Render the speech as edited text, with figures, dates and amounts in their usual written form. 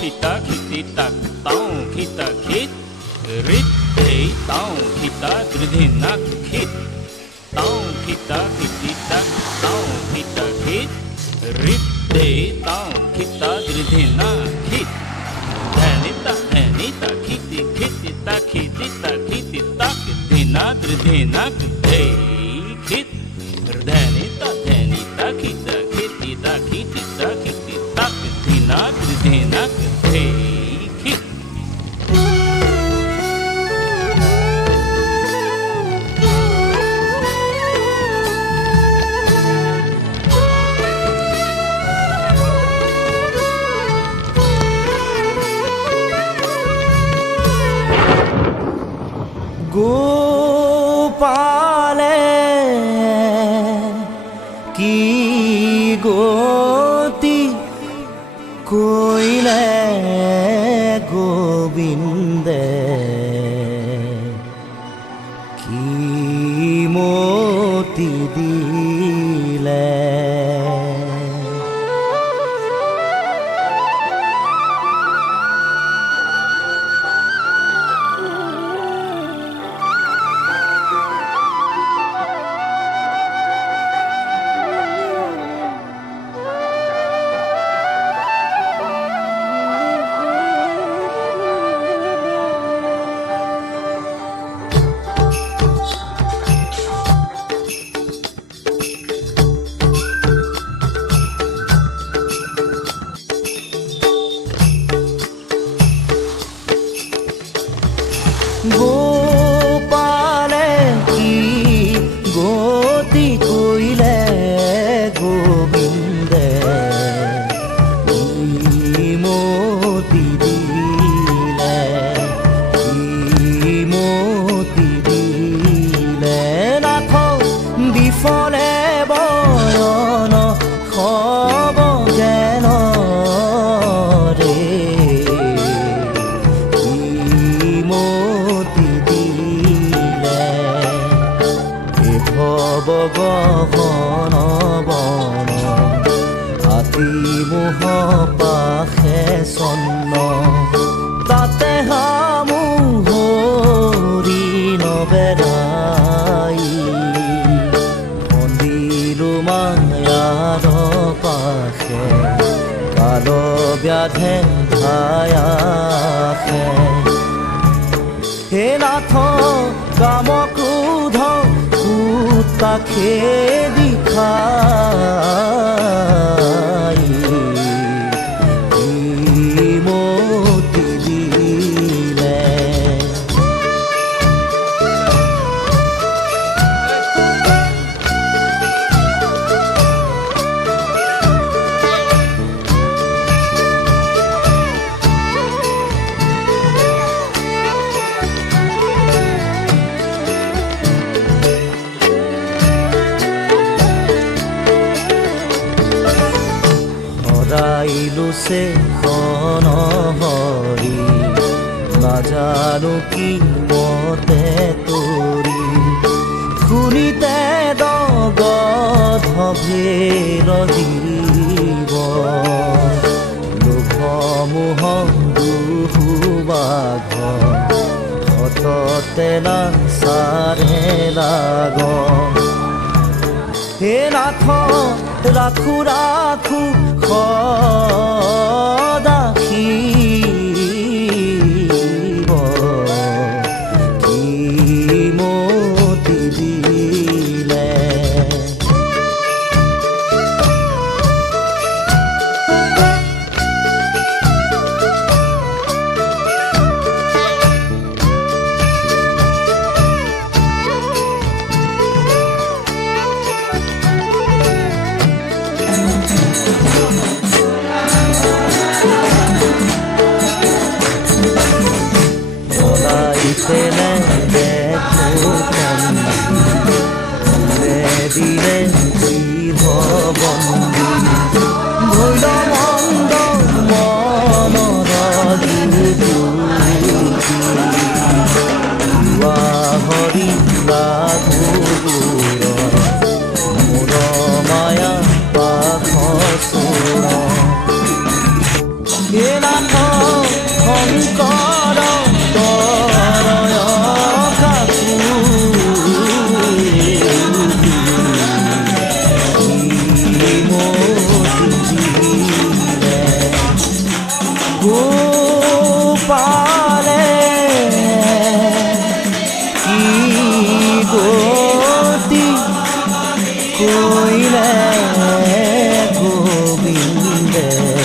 kita khiti tak tau kita khit rit te tau kita dridhinak khit tau kita khiti tak tau kita khit rit te tau kita dridhinak khit dhanita khiti khiti tak dhina dridhinak te khit dhanita khita khiti tak dhina dridhinak te khit গোপালে কি গতি কইলে গোবিন্দে কি মতি দিলে গোপালে কি গতি কইলে গোবিন্দে কি মতি দিলে নাথ বিফলে বয়ন খব জ্ঞান গহন বন হাতী মোহ পাশে চন্ন তাতে হামুহৰি নবেলাই মন্দিৰো মায়াৰ পাশে কাল ব্যাধে ধায়াসে হে নাথ কাম ক্ৰোধ তাকে দিখাই মতি দিলে সে হৰি নাজানো কি মতে তৰি শুনিতে দগধভেৰ জীৱ লোভ মোহ দুহুবাঘ সততে নাচাৰে লাগ হে নাথ ৰাখো ৰাখো সদাখিব কি মতি দিলে দিলে